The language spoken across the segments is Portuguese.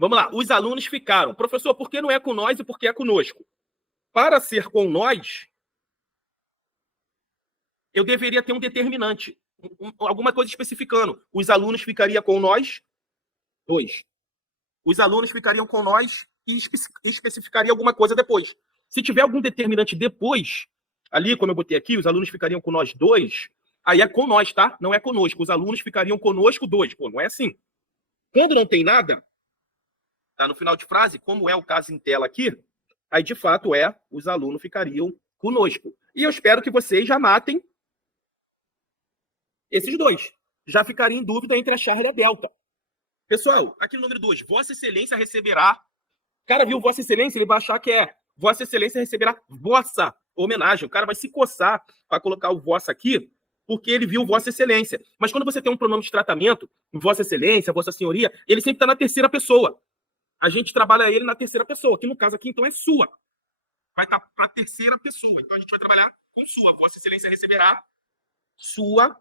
Vamos lá. Os alunos ficaram. Professor, por que não é com nós e por que é conosco? Para ser com nós, eu deveria ter um determinante. Alguma coisa especificando. Os alunos ficariam com nós, 2. Os alunos ficariam com nós e especificaria alguma coisa depois. Se tiver algum determinante depois, ali, como eu botei aqui, os alunos ficariam com nós 2, aí é com nós, tá? Não é conosco. Os alunos ficariam conosco 2. Pô, não é assim. Quando não tem nada, tá no final de frase, como é o caso em tela aqui, aí de fato os alunos ficariam conosco. E eu espero que vocês já matem esses 2. Já ficaria em dúvida entre a Charla e a Delta. Pessoal, aqui no número 2, Vossa Excelência receberá. O cara viu Vossa Excelência, ele vai achar que é Vossa Excelência receberá vossa homenagem. O cara vai se coçar para colocar o vossa aqui, porque ele viu Vossa Excelência. Mas quando você tem um pronome de tratamento, Vossa Excelência, Vossa Senhoria, ele sempre está na terceira pessoa. A gente trabalha ele na terceira pessoa, que no caso aqui, então, é sua. Vai estar para a terceira pessoa. Então, a gente vai trabalhar com sua. Vossa Excelência receberá sua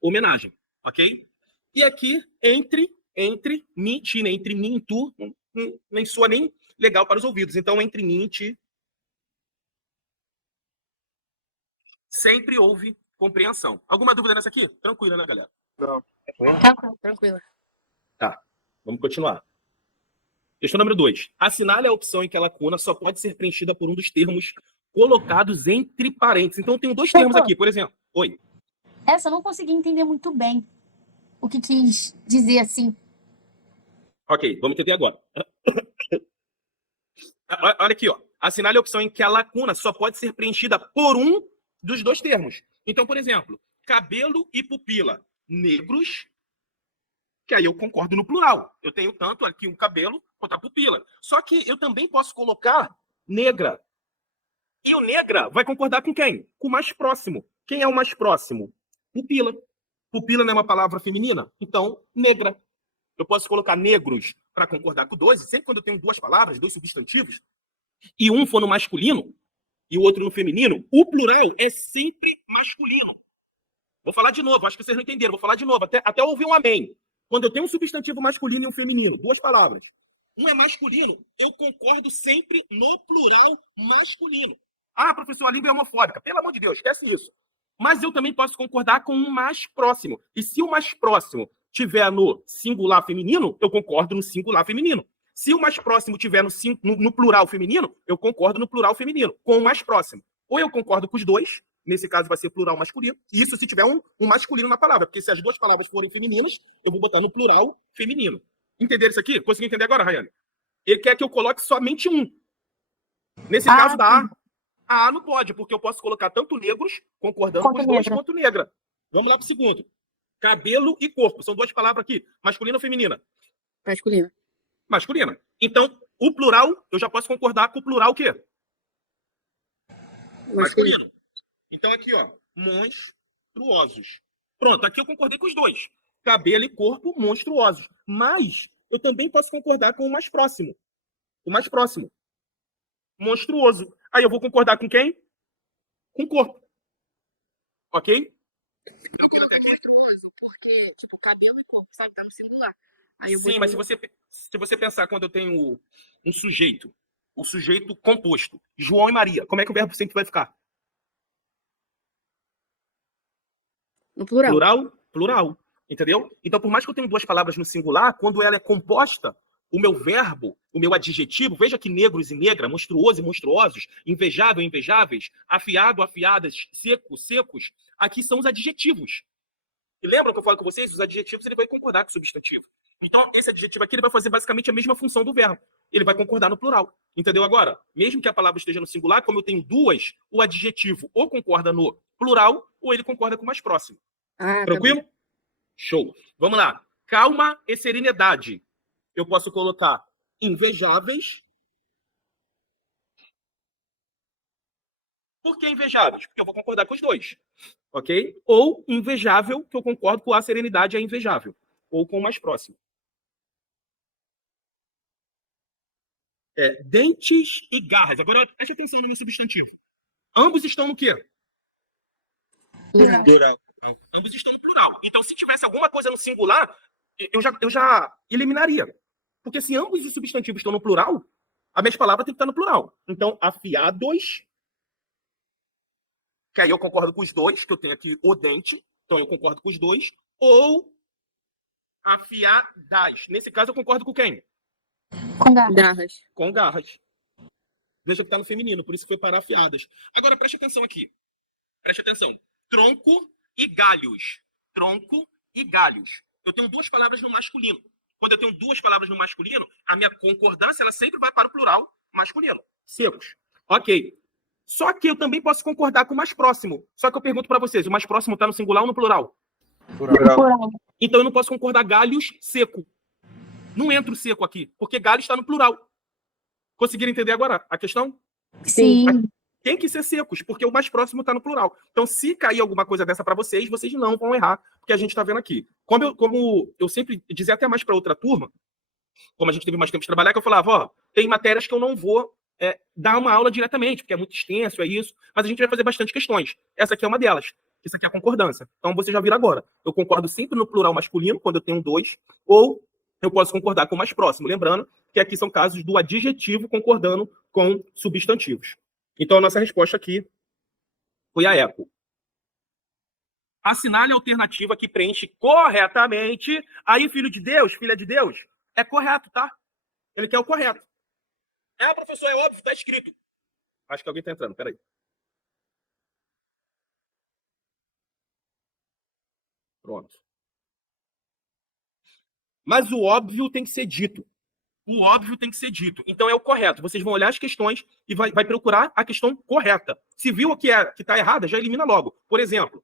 homenagem, ok? E aqui, entre mim e ti, né? Entre mim e tu, nem soa nem legal para os ouvidos. Então, entre mim e ti, sempre houve compreensão. Alguma dúvida nessa aqui? Tranquila, né, galera? Não. Tranquila. Tá, vamos continuar. Questão número 2. Assinale a opção em que a lacuna só pode ser preenchida por um dos termos colocados entre parênteses. Então, eu tenho 2 termos aqui, por exemplo. Oi. Essa eu não consegui entender muito bem o que quis dizer assim. Ok, vamos entender agora. Olha aqui, ó. Assinale a opção em que a lacuna só pode ser preenchida por um dos 2 termos. Então, por exemplo, cabelo e pupila negros, que aí eu concordo no plural. Eu tenho tanto aqui um cabelo quanto a pupila. Só que eu também posso colocar negra. E o negra vai concordar com quem? Com o mais próximo. Quem é o mais próximo? Pupila. Pupila não é uma palavra feminina? Então, negra. Eu posso colocar negros para concordar com 2. Sempre quando eu tenho 2 palavras, 2 substantivos, e um for no masculino e o outro no feminino, o plural é sempre masculino. Vou falar de novo, acho que vocês não entenderam. Vou falar de novo, até ouvir um amém. Quando eu tenho um substantivo masculino e um feminino, 2 palavras, um é masculino, eu concordo sempre no plural masculino. Ah, professor, a língua é homofóbica. Pelo amor de Deus, esquece isso. Mas eu também posso concordar com o mais próximo. E se o mais próximo tiver no singular feminino, eu concordo no singular feminino. Se o mais próximo tiver no plural feminino, eu concordo no plural feminino, com o mais próximo. Ou eu concordo com os 2, nesse caso vai ser plural masculino, isso se tiver um masculino na palavra, porque se as 2 palavras forem femininas, eu vou botar no plural feminino. Entenderam isso aqui? Conseguiu entender agora, Rayane? Ele quer que eu coloque somente um. Nesse caso da A não pode, porque eu posso colocar tanto negros, concordando com os 2, quanto negra. Vamos lá pro segundo. Cabelo e corpo. São 2 palavras aqui. Masculina ou feminina? Masculina. Masculina. Então, o plural, eu já posso concordar com o plural o quê? Masculino. Então, aqui, ó. Monstruosos. Pronto, aqui eu concordei com os 2. Cabelo e corpo monstruosos. Mas eu também posso concordar com o mais próximo. O mais próximo. Monstruoso. Aí eu vou concordar com quem? Com o corpo. Ok? Eu coloquei monstruoso porque, tipo, cabelo e corpo, sabe? Tá no singular. Aí Sim, mas se você pensar quando eu tenho um sujeito, o sujeito composto, João e Maria, como é que o verbo sempre vai ficar? No plural. Plural? Plural. Entendeu? Então, por mais que eu tenha 2 palavras no singular, quando ela é composta, o meu verbo, o meu adjetivo, veja que negros e negra, monstruoso e monstruosos, invejável e invejáveis, afiado, afiadas, seco, secos, aqui são os adjetivos. E lembram que eu falo com vocês? Os adjetivos ele vai concordar com o substantivo. Então, esse adjetivo aqui ele vai fazer basicamente a mesma função do verbo. Ele vai concordar no plural. Entendeu agora? Mesmo que a palavra esteja no singular, como eu tenho 2, o adjetivo ou concorda no plural, ou ele concorda com o mais próximo. Tranquilo? Tá. Show. Vamos lá. Calma e serenidade. Eu posso colocar invejáveis. Por que invejáveis? Porque eu vou concordar com os 2. Ok? Ou invejável, que eu concordo com a serenidade é invejável. Ou com o mais próximo. Dentes e garras. Agora, preste atenção no meu substantivo. Ambos estão no quê? Plural. Ambos estão no plural. Então, se tivesse alguma coisa no singular, eu já eliminaria. Porque se ambos os substantivos estão no plural, a mesma palavra tem que estar no plural. Então, afiados, que aí eu concordo com os dois, que eu tenho aqui o dente, então eu concordo com os dois, ou afiadas. Nesse caso, eu concordo com quem? Com garra. Garras. Com garras. Veja que está no feminino, por isso que foi para afiadas. Agora, preste atenção aqui. Preste atenção. Tronco e galhos. Tronco e galhos. Eu tenho duas palavras no masculino. Quando eu tenho duas palavras no masculino, a minha concordância ela sempre vai para o plural masculino. Secos. Ok. Só que eu também posso concordar com o mais próximo. Só que eu pergunto para vocês, o mais próximo está no singular ou no plural? Plural. Então eu não posso concordar galhos seco. Não entra o seco aqui, porque galho está no plural. Conseguiram entender agora a questão? Sim. Tem que ser secos, porque o mais próximo está no plural. Então, se cair alguma coisa dessa para vocês, vocês não vão errar, porque a gente está vendo aqui. Como eu sempre dizia até mais para outra turma, como a gente teve mais tempo de trabalhar, que eu falava, ó, tem matérias que eu não vou dar uma aula diretamente, porque é muito extenso, é isso, mas a gente vai fazer bastante questões. Essa aqui é uma delas. Isso aqui é a concordância. Então, você já vira agora. Eu concordo sempre no plural masculino, quando eu tenho dois, ou eu posso concordar com o mais próximo. Lembrando que aqui são casos do adjetivo concordando com substantivos. Então, a nossa resposta aqui foi a eco. Assinale a alternativa que preenche corretamente. Aí, filho de Deus, filha de Deus, é correto, tá? Ele quer o correto. Professor, é óbvio, tá escrito. Acho que alguém tá entrando, peraí. Pronto. Mas o óbvio tem que ser dito. O óbvio tem que ser dito. Então é o correto. Vocês vão olhar as questões e vai procurar a questão correta. Se viu o que está errada, já elimina logo. Por exemplo,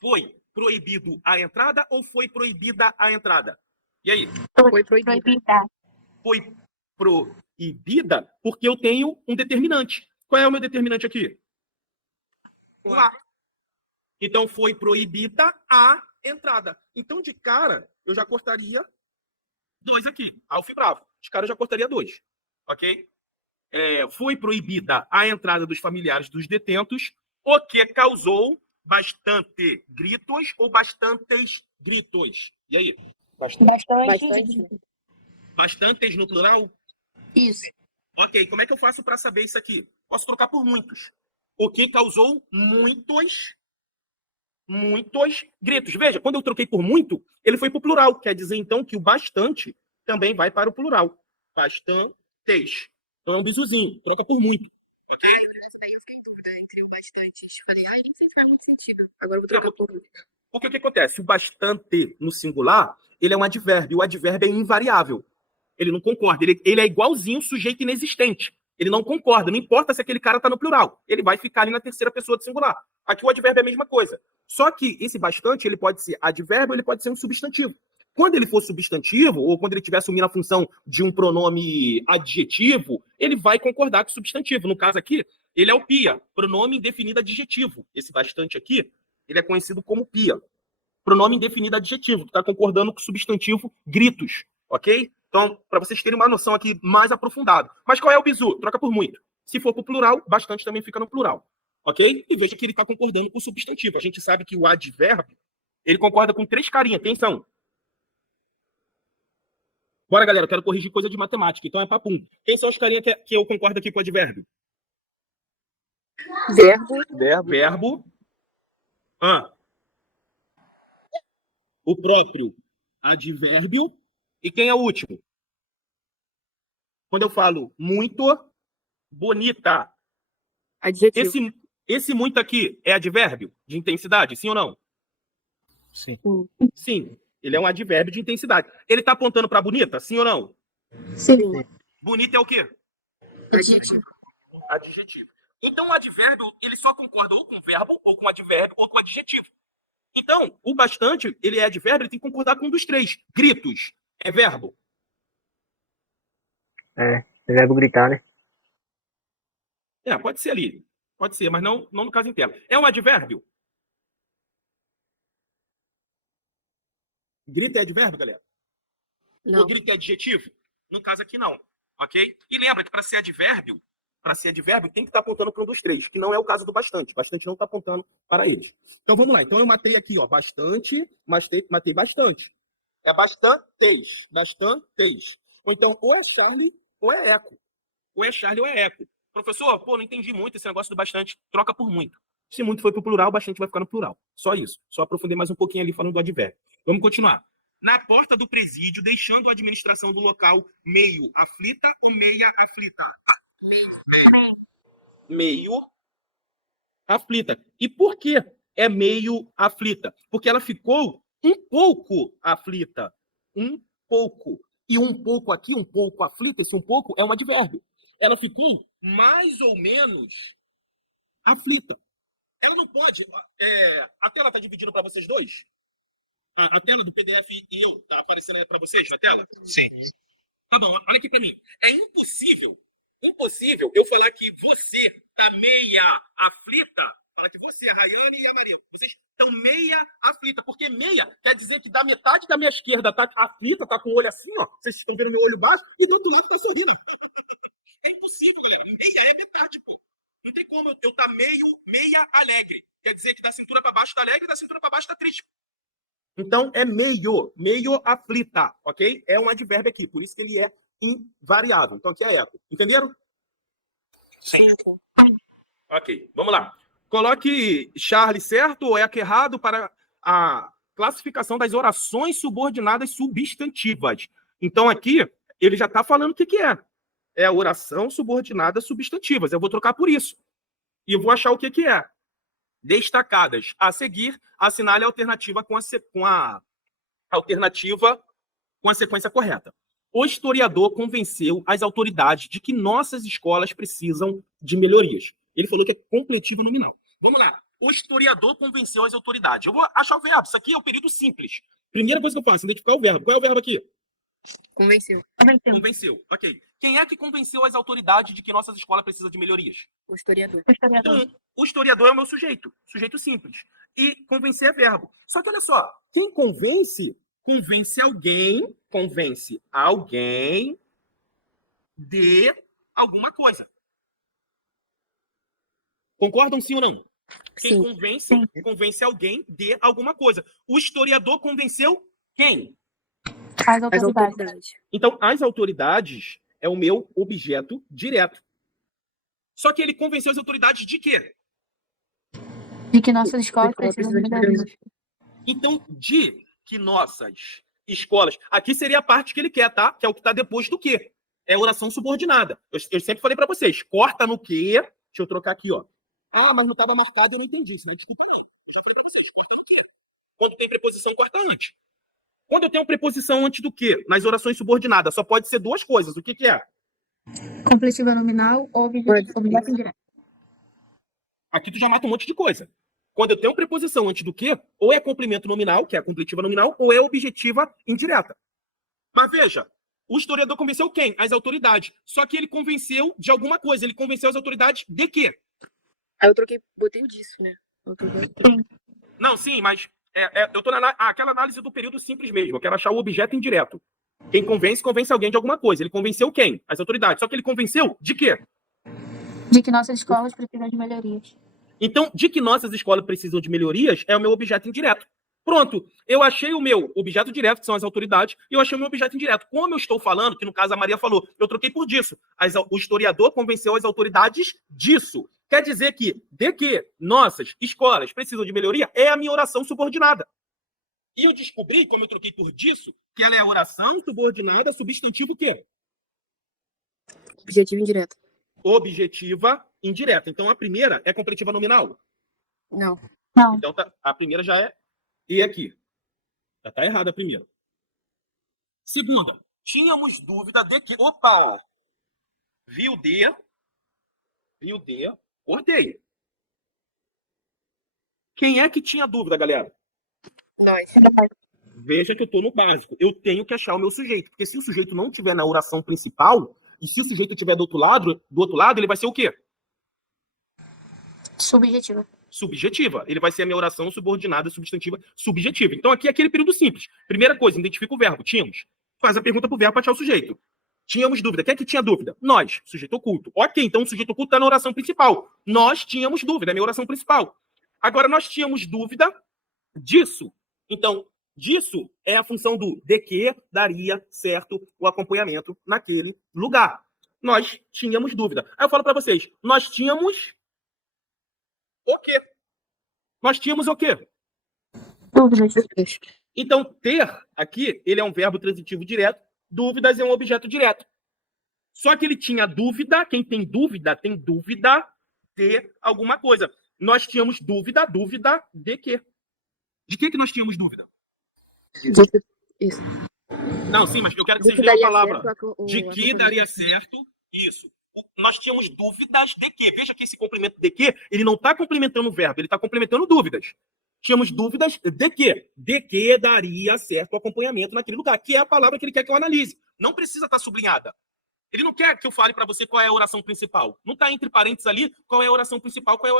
foi proibido a entrada ou foi proibida a entrada? E aí? Foi proibida. Foi proibida porque eu tenho um determinante. Qual é o meu determinante aqui? O A. Então foi proibida a entrada. Então, de cara, eu já cortaria 2 aqui. Alfi bravo. De cara, eu já cortaria 2. Ok? Foi proibida a entrada dos familiares dos detentos, o que causou bastante gritos ou bastantes gritos. E aí? Bastante. Bastantes no plural? Isso. Ok, como é que eu faço para saber isso aqui? Posso trocar por muitos. O que causou muitos gritos. Veja, quando eu troquei por muito, ele foi para o plural. Quer dizer, então, que o bastante também vai para o plural. Bastantes. Então é um bisuzinho. Troca por muito. Ok? Daí eu fiquei em dúvida entre o bastantes. Falei, nem sei se faz muito sentido. Agora eu vou trocar por muito. Porque o que acontece? O bastante no singular, ele é um advérbio. O advérbio é invariável. Ele não concorda. Ele é igualzinho sujeito inexistente. Ele não concorda. Não importa se aquele cara está no plural. Ele vai ficar ali na terceira pessoa do singular. Aqui o advérbio é a mesma coisa. Só que esse bastante, ele pode ser advérbio, ele pode ser um substantivo. Quando ele for substantivo, ou quando ele estiver assumindo a função de um pronome adjetivo, ele vai concordar com o substantivo. No caso aqui, ele é o pia, pronome indefinido adjetivo. Esse bastante aqui, ele é conhecido como pia. Pronome indefinido adjetivo, que está concordando com o substantivo gritos. Ok? Então, para vocês terem uma noção aqui mais aprofundada. Mas qual é o bizu? Troca por muito. Se for para o plural, bastante também fica no plural. Ok? E veja que ele está concordando com o substantivo. A gente sabe que o advérbio, ele concorda com 3 carinhas. Quem são? Bora, galera, eu quero corrigir coisa de matemática. Então é papum. Quem são os carinhas que eu concordo aqui com o advérbio? Verbo. O próprio advérbio. E quem é o último? Quando eu falo muito bonita. Adjetivo. Esse muito aqui é advérbio de intensidade, sim ou não? Sim. Sim. Ele é um advérbio de intensidade. Ele está apontando para bonita, sim ou não? Sim. Bonita é o quê? Adjetivo. Adjetivo. Então, o advérbio, ele só concorda ou com verbo, ou com advérbio, ou com adjetivo. Então, o bastante, ele é advérbio, ele tem que concordar com um dos 3. Gritos é verbo? É verbo gritar, né? Pode ser ali. Pode ser, mas não no caso inteiro. É um advérbio? Grito é advérbio, galera? Não. O grito é adjetivo? No caso aqui, não. Ok? E lembra que para ser advérbio, tem que estar apontando para um dos 3, que não é o caso do bastante. Bastante não está apontando para eles. Então vamos lá. Então eu matei aqui, ó, bastante, matei bastante. É bastantes. Bastantes. Ou então, ou é Charlie ou é eco. Ou é Charlie ou é eco. Professor, pô, não entendi muito esse negócio do bastante. Troca por muito. Se muito foi pro plural, bastante vai ficar no plural. Só isso. Só aprofundei mais um pouquinho ali falando do advérbio. Vamos continuar. Na porta do presídio, deixando a administração do local meio aflita ou meia aflita? Meio aflita. E por que é meio aflita? Porque ela ficou um pouco aflita. Um pouco. E um pouco aqui, um pouco aflita, esse um pouco é um advérbio. Ela ficou mais ou menos aflita. Ela não pode... a tela está dividindo para vocês dois? A tela do PDF e eu, tá aparecendo aí para vocês na tela? Sim. Tá bom, olha aqui para mim. É impossível eu falar que você tá meia aflita, falar que você, a Rayane e a Maria, vocês estão meia aflita, porque meia quer dizer que da metade da minha esquerda tá aflita, tá com o olho assim, ó, vocês estão vendo meu olho baixo, e do outro lado tá sorrindo. É impossível, galera. Meia é metade, pô. Não tem como eu tá meia alegre. Quer dizer que da cintura para baixo tá alegre e da cintura para baixo tá triste. Então, é meio aflita, ok? É um advérbio aqui, por isso que ele é invariável. Então, aqui é eco. Entenderam? Sim. Ok, vamos lá. Coloque Charlie certo ou eco errado para a classificação das orações subordinadas substantivas. Então, aqui, ele já está falando o que é. É a oração subordinada substantivas. Eu vou trocar por isso. E eu vou achar o que é. Destacadas. A seguir, assinale a alternativa com a alternativa com a sequência correta. O historiador convenceu as autoridades de que nossas escolas precisam de melhorias. Ele falou que é completiva nominal. Vamos lá. O historiador convenceu as autoridades. Eu vou achar o verbo. Isso aqui é o período simples. Primeira coisa que eu faço, identificar o verbo. Qual é o verbo aqui? Convenceu. Convenceu. Ok. Quem é que convenceu as autoridades de que nossas escolas precisam de melhorias? O historiador. Então, o historiador é o meu sujeito. Sujeito simples. E convencer é verbo. Só que olha só. Quem convence alguém de alguma coisa. Concordam sim ou não? Quem convence alguém de alguma coisa. O historiador convenceu quem? As autoridades. Então, as autoridades é o meu objeto direto. Só que ele convenceu as autoridades de quê? De que nossas escolas precisam de melhorias. Então, de que nossas escolas... Aqui seria a parte que ele quer, tá? Que é o que está depois do quê? É oração subordinada. Eu sempre falei para vocês, corta no quê? Deixa eu trocar aqui, ó. Ah, mas não estava marcado, eu não entendi. Quando tem preposição, corta antes. Quando eu tenho preposição antes do quê? Nas orações subordinadas, só pode ser duas coisas. O que é? Completiva nominal ou objeto indireto. Aqui tu já mata um monte de coisa. Quando eu tenho preposição antes do quê? Ou é complemento nominal, que é a completiva nominal, ou é objetiva indireta. Mas veja, o historiador convenceu quem? As autoridades. Só que ele convenceu de alguma coisa. Ele convenceu as autoridades de quê? Aí eu troquei, botei o disso, né? Não, sim, mas eu tô aquela análise do período simples mesmo. Eu quero achar o objeto indireto. Quem convence alguém de alguma coisa. Ele convenceu quem? As autoridades. Só que ele convenceu de quê? De que nossas escolas precisam de melhorias. Então, de que nossas escolas precisam de melhorias é o meu objeto indireto. Pronto, eu achei o meu objeto direto, que são as autoridades, e eu achei o meu objeto indireto. Como eu estou falando, que no caso a Maria falou, eu troquei por disso. O historiador convenceu as autoridades disso. Quer dizer que, de que nossas escolas precisam de melhoria, é a minha oração subordinada. E eu descobri, como eu troquei por disso, que ela é a oração subordinada, substantivo o quê? Objetivo indireto. Objetiva indireta. Então, a primeira é completiva nominal? Não. Não. Então, a primeira já é E aqui. Já tá errada a primeira. Segunda, tínhamos dúvida de que... Opa! Viu D, cortei. Quem é que tinha dúvida, galera? Nós. Veja que eu tô no básico. Eu tenho que achar o meu sujeito. Porque se o sujeito não estiver na oração principal, e se o sujeito estiver do outro lado, ele vai ser o quê? Subjetiva. Subjetiva. Ele vai ser a minha oração subordinada, substantiva, subjetiva. Então, aqui é aquele período simples. Primeira coisa, identifica o verbo. Tínhamos. Faz a pergunta pro verbo para achar o sujeito. Tínhamos dúvida. Quem é que tinha dúvida? Nós. Sujeito oculto. Ok, então o sujeito oculto está na oração principal. Nós tínhamos dúvida. É a minha oração principal. Agora, nós tínhamos dúvida disso. Então, disso é a função do de que daria certo o acompanhamento naquele lugar. Nós tínhamos dúvida. Aí eu falo para vocês, nós tínhamos o quê? Nós tínhamos o quê? Dúvidas. Então, ter aqui, ele é um verbo transitivo direto, dúvidas é um objeto direto. Só que ele tinha dúvida, quem tem dúvida de alguma coisa. Nós tínhamos dúvida de quê? De que nós tínhamos dúvida? Isso. Não, sim, mas eu quero que De vocês que leiam a daria palavra. certo De que daria certo isso. Nós tínhamos dúvidas de quê? Veja que esse complemento de quê, ele não está complementando o verbo, ele está complementando dúvidas. Tínhamos dúvidas de quê? De que daria certo o acompanhamento naquele lugar, que é a palavra que ele quer que eu analise. Não precisa estar sublinhada. Ele não quer que eu fale para você qual é a oração principal. Não está entre parênteses ali qual é a oração principal, qual é a